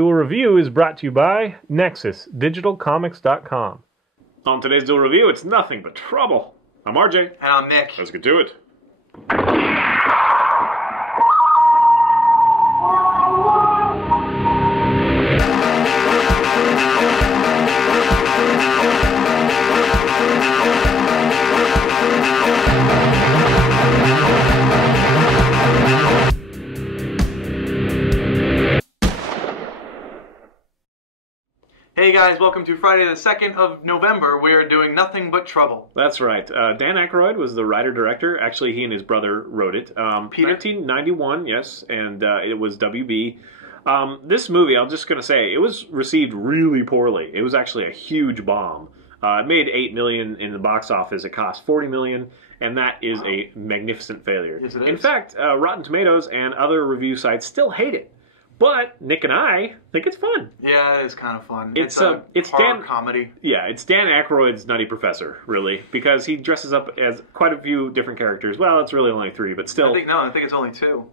Duel Review is brought to you by NexusDigitalComics.com. On today's Duel Review, it's nothing but trouble. I'm RJ. And I'm Nick. Let's get to it. Hey guys, welcome to Friday the 2nd of November. We're doing Nothing But Trouble. That's right. Dan Aykroyd was the writer-director. Actually, he and his brother wrote it. Peter? 1991, yes, and it was WB. This movie, I'm just going to say, it was received really poorly. It was actually a huge bomb. It made $8 million in the box office. It cost $40 million, and that is a magnificent failure. Yes, it is. In fact, Rotten Tomatoes and other review sites still hate it. But Nick and I think it's fun. Yeah, it's kind of fun. It's horror Dan comedy. Yeah, it's Dan Aykroyd's Nutty Professor, really, because he dresses up as quite a few different characters. Well, it's really only 3, but still. I think it's only 2.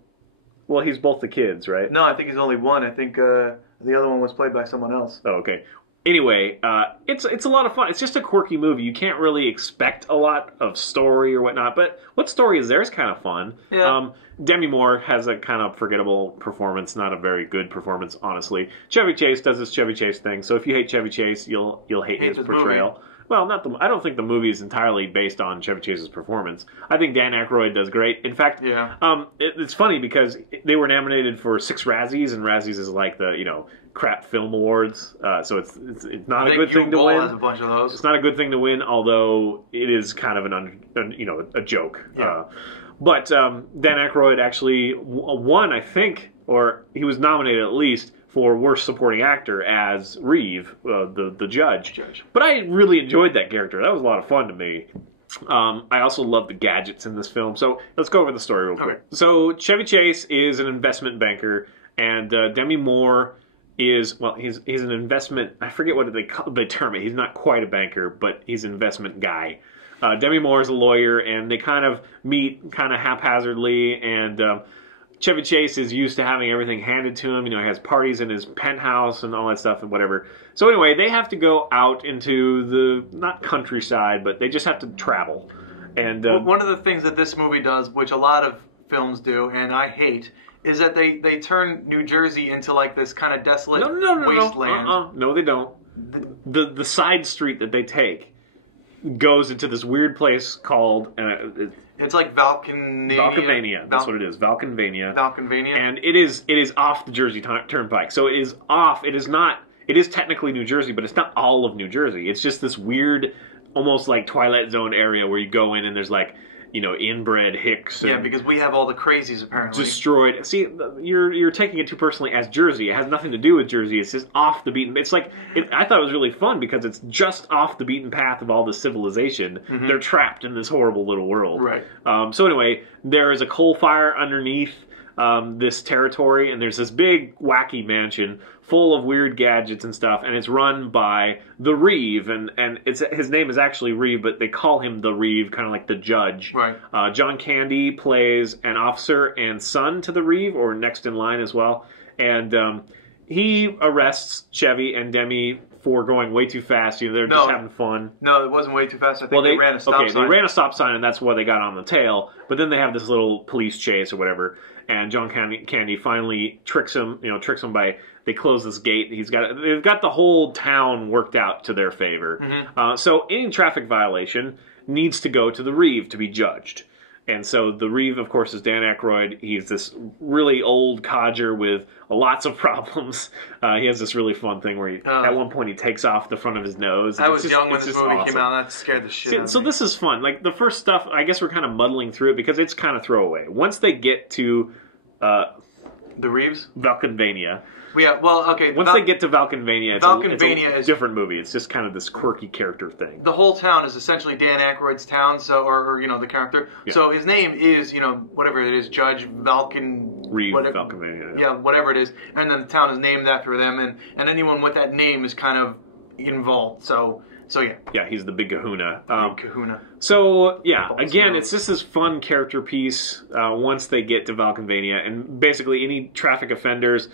Well, he's both the kids, right? No, I think he's only 1. I think the other one was played by someone else. Oh, okay. Anyway, it's a lot of fun. It's just a quirky movie. You can't really expect a lot of story or whatnot, but what story is there is kind of fun. Yeah. Demi Moore has a kind of forgettable performance, not a very good performance, honestly. Chevy Chase does this Chevy Chase thing, so if you hate Chevy Chase, you'll hate his portrayal. Movie. Well, I don't think the movie is entirely based on Chevy Chase's performance. I think Dan Aykroyd does great. In fact, yeah. It's funny because they were nominated for 6 Razzies, and Razzies is like the crap film awards. So it's not a good thing to win. Has a bunch of those. It's not a good thing to win, although it is kind of a joke. Yeah. But Dan Aykroyd actually won, I think, or he was nominated at least for Worst Supporting Actor as Reeve, the judge. But I really enjoyed that character. That was a lot of fun to me. I also love the gadgets in this film. So let's go over the story real quick. Okay. So Chevy Chase is an investment banker, and Demi Moore is, well, he's an investment, I forget what they term it. He's not quite a banker, but he's an investment guy. Demi Moore is a lawyer, and they kind of meet kind of haphazardly, and Chevy Chase is used to having everything handed to him. He has parties in his penthouse and all that stuff and whatever. So anyway, they have to go out into the, not countryside, but they just have to travel. And one of the things that this movie does, which a lot of films do, and I hate, is that they turn New Jersey into like this kind of desolate wasteland. No, they don't. The side street that they take goes into this weird place called it's like Valkenvania. That's what it is. Valkenvania. And it is off the Jersey Turnpike. So it is off. It is not. It is technically New Jersey, but it's not all of New Jersey. It's just this weird, almost like Twilight Zone area where you go in and there's like, inbred hicks. Yeah, because we have all the crazies apparently. Destroyed. See, you're taking it too personally as Jersey. It has nothing to do with Jersey. It's just off the beaten. It's like I thought it was really fun because it's just off the beaten path of all this civilization. Mm-hmm. They're trapped in this horrible little world. Right. So anyway, there is a coal fire underneath this territory, and there's this big wacky mansion full of weird gadgets and stuff, and it's run by the Reeve, and his name is actually Reeve, but they call him the Reeve, kind of like the judge. Right. John Candy plays an officer and son to the Reeve, or next in line as well, and he arrests Chevy and Demi for going way too fast. They're just having fun. No, it wasn't way too fast. I think they ran a stop sign. Okay, they ran a stop sign, and that's why they got on the tail. But then they have this little police chase or whatever, and John Candy finally tricks him by they close this gate. They've got the whole town worked out to their favor. Mm-hmm. So any traffic violation needs to go to the Reeve to be judged. And so the Reeve, of course, is Dan Aykroyd. He's this really old codger with lots of problems. He has this really fun thing where at one point he takes off the front of his nose. I was young when this movie came out. That scared the shit out of me. So this is fun. Like the first stuff, I guess we're kind of muddling through it because it's kind of throwaway. Once they get to the Reeves? Valkenvania. Yeah, well, okay. Once they get to Valkenvania, it's a different movie. It's just kind of this quirky character thing. The whole town is essentially Dan Aykroyd's town, or the character. Yeah. So his name is, whatever it is, Judge Reeve Valkenvania. Yeah, whatever it is. And then the town is named after them, and anyone with that name is kind of involved. So yeah. Yeah, he's the big kahuna. Big kahuna. So, yeah, again, it's just this fun character piece once they get to Valkenvania. And basically any traffic offenders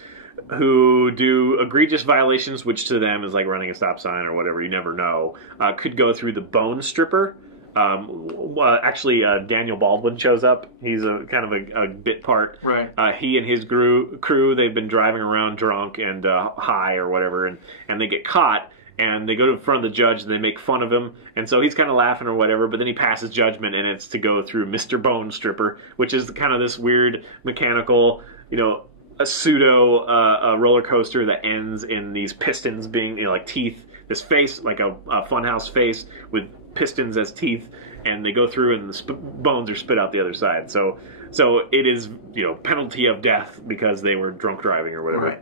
who do egregious violations, which to them is like running a stop sign or whatever, you never know, could go through the bone stripper. Actually, Daniel Baldwin shows up. He's a kind of a bit part. Right. He and his crew, they've been driving around drunk and high or whatever, and they get caught. And they go to the front of the judge and they make fun of him. And so he's kind of laughing or whatever, but then he passes judgment and it's to go through Mr. Bone Stripper, which is kind of this weird mechanical, a pseudo roller coaster that ends in these pistons being, like teeth, this face, like a funhouse face with pistons as teeth, and they go through and the bones are spit out the other side. So it is, penalty of death because they were drunk driving or whatever. Right.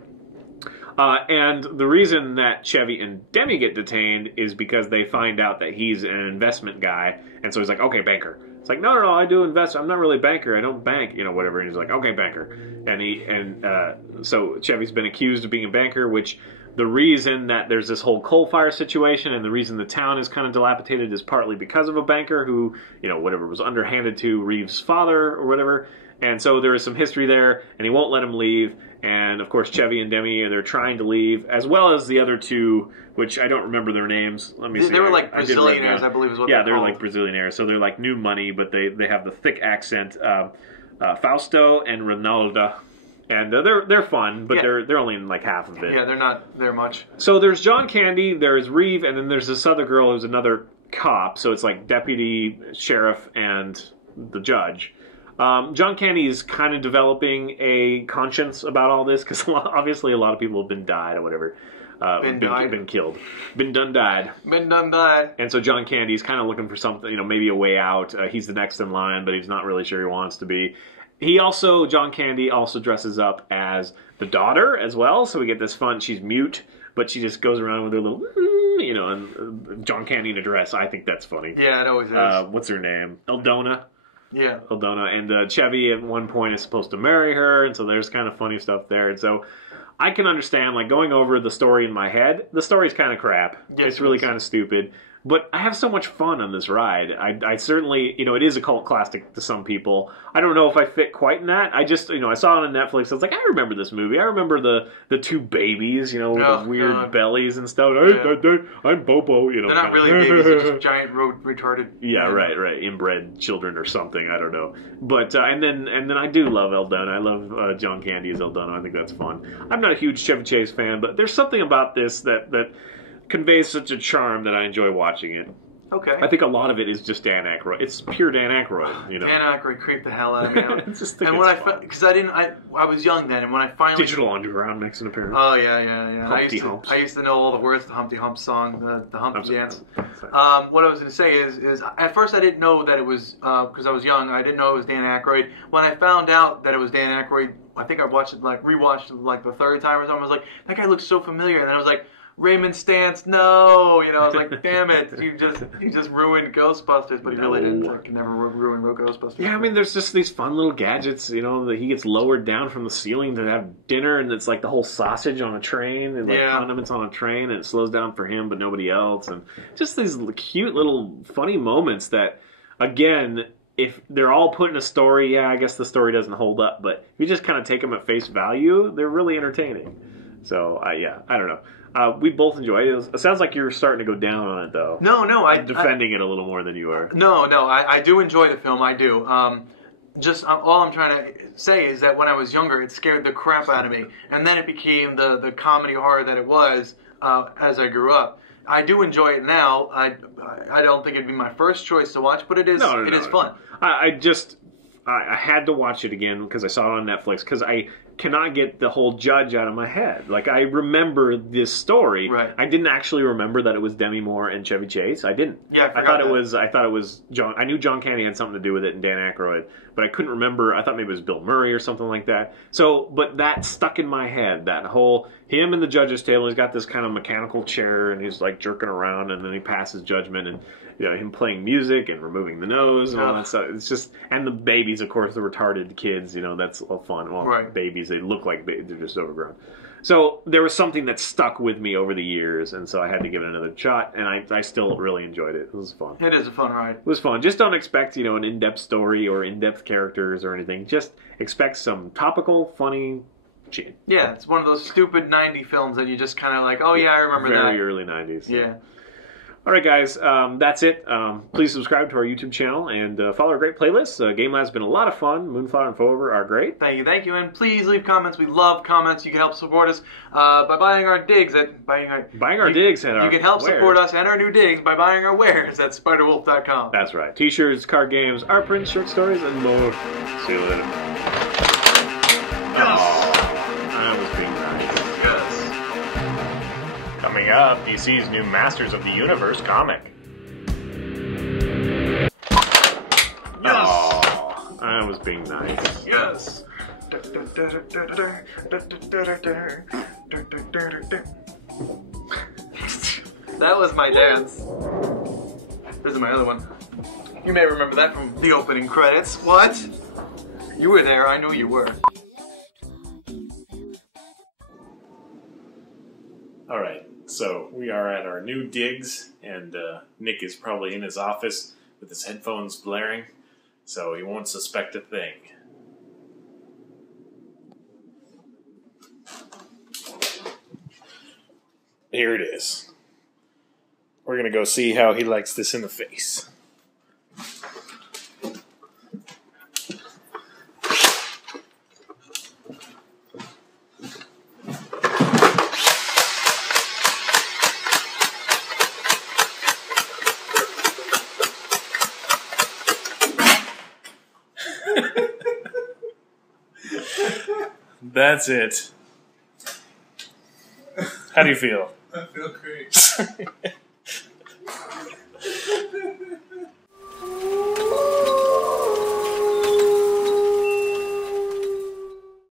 And the reason that Chevy and Demi get detained is because they find out that he's an investment guy, and so he's like, okay, banker. It's like, no, I do invest. I'm not really a banker. I don't bank, whatever. And he's like, okay, banker. And so Chevy's been accused of being a banker, which the reason that there's this whole coal fire situation and the reason the town is kind of dilapidated is partly because of a banker who, whatever, was underhanded to Reeves' father or whatever. And so there is some history there, and he won't let him leave. And, of course, Chevy and Demi, they're trying to leave, as well as the other two, which I don't remember their names. Let me see. They were like Brazilianaires, I believe is what they're like Brazilianaires. So they're like new money, but they have the thick accent. Fausto and Ronaldo. And they're fun, but they're only in like half of it. Yeah, they're not there much. So there's John Candy, there's Reeve, and then there's this other girl who's another cop. So it's like deputy, sheriff, and the judge. John Candy is kind of developing a conscience about all this because obviously a lot of people have been died or whatever. Been killed. Been done died. And so John Candy's kind of looking for something, maybe a way out. He's the next in line, but he's not really sure he wants to be. John Candy also dresses up as the daughter as well. So we get this fun, she's mute, but she just goes around with her little, and John Candy in a dress. I think that's funny. Yeah, it always is. What's her name? Eldona. Yeah. Eldona. And Chevy at one point is supposed to marry her, and so there's kind of funny stuff there. And so I can understand, like, going over the story in my head, the story's kind of crap. Yes, it's really kind of stupid. But I have so much fun on this ride. I certainly, it is a cult classic to some people. I don't know if I fit quite in that. I just, I saw it on Netflix. I was like, I remember this movie. I remember the two babies, with the weird bellies and stuff. Yeah. I'm Bobo, They're not really babies. They're just giant retarded. Yeah, right. Inbred children or something. I don't know. But and then I do love Eldona. I love John Candy as Eldona. I think that's fun. I'm not a huge Chevy Chase fan, but there's something about this that conveys such a charm that I enjoy watching it. Okay. I think a lot of it is just Dan Aykroyd. It's pure Dan Aykroyd, Dan Aykroyd creeped the hell out of me. And when I was young then, and when I finally Digital Underground makes an appearance. Oh yeah. I used to know all the words to the Humpty Hump song, the Humpty Dance. What I was going to say is at first I didn't know that it was because I was young. I didn't know it was Dan Aykroyd. When I found out that it was Dan Aykroyd, I think I rewatched it the third time or something. I was like, that guy looks so familiar, and then I was like, Raymond Stantz, no, I was like, damn it, you just ruined Ghostbusters, but he really didn't. Like, never ruined Ghostbusters. Yeah, I mean, there's just these fun little gadgets, that he gets lowered down from the ceiling to have dinner, and it's like the whole sausage on a train, and condiments on a train, and it slows down for him, but nobody else, and just these cute little funny moments that, again, if they're all put in a story, I guess the story doesn't hold up, but if you just kind of take them at face value, they're really entertaining. So, I don't know. We both enjoy it. It sounds like you're starting to go down on it, though. No, I'm defending it a little more than you are. No, I do enjoy the film. I do. All I'm trying to say is that when I was younger, it scared the crap out of me, and then it became the comedy horror that it was as I grew up. I do enjoy it now. I don't think it'd be my first choice to watch, but it is. It is fun. I had to watch it again because I saw it on Netflix because I cannot get the whole judge out of my head. Like, I remember this story. Right. I didn't actually remember that it was Demi Moore and Chevy Chase. I didn't. Yeah, I thought it was John. I knew John Candy had something to do with it and Dan Aykroyd, but I couldn't remember. I thought maybe it was Bill Murray or something like that. So, but that stuck in my head. That whole him and the judge's table. He's got this kind of mechanical chair and he's like jerking around, and then he passes judgment, and him playing music and removing the nose and all that stuff. It's just, and the babies, of course, the retarded kids. That's all fun. Well, right. Babies, they look like babies. They're just overgrown. So there was something that stuck with me over the years, and so I had to give it another shot, and I still really enjoyed it. It was fun. It is a fun ride. It was fun. Just don't expect, an in-depth story or in-depth characters or anything. Just expect some topical, funny cheating. Yeah, it's one of those stupid 90 films that you just kind of like, oh yeah, I remember that. Very early 90s. Yeah. All right, guys, that's it. Please subscribe to our YouTube channel and follow our great playlists. Game Lab's been a lot of fun. Moonflower and Forever are great. Thank you, and please leave comments. We love comments. You can help support us by buying our digs at You can help support us and our new digs by buying our wares at spiderwolf.com. That's right. T-shirts, card games, art prints, short stories, and more. See you later. Yes. Oh, that was being nice. Yes. Coming up, DC's new Masters of the Universe comic. Yes. Oh, that was being nice. Yes. That was my dance. This is my other one. You may remember that from the opening credits. What? You were there. I knew you were. All right, so we are at our new digs, and Nick is probably in his office with his headphones blaring, so he won't suspect a thing. Here it is. We're going to go see how he likes this in the face. That's it. How do you feel? I feel great.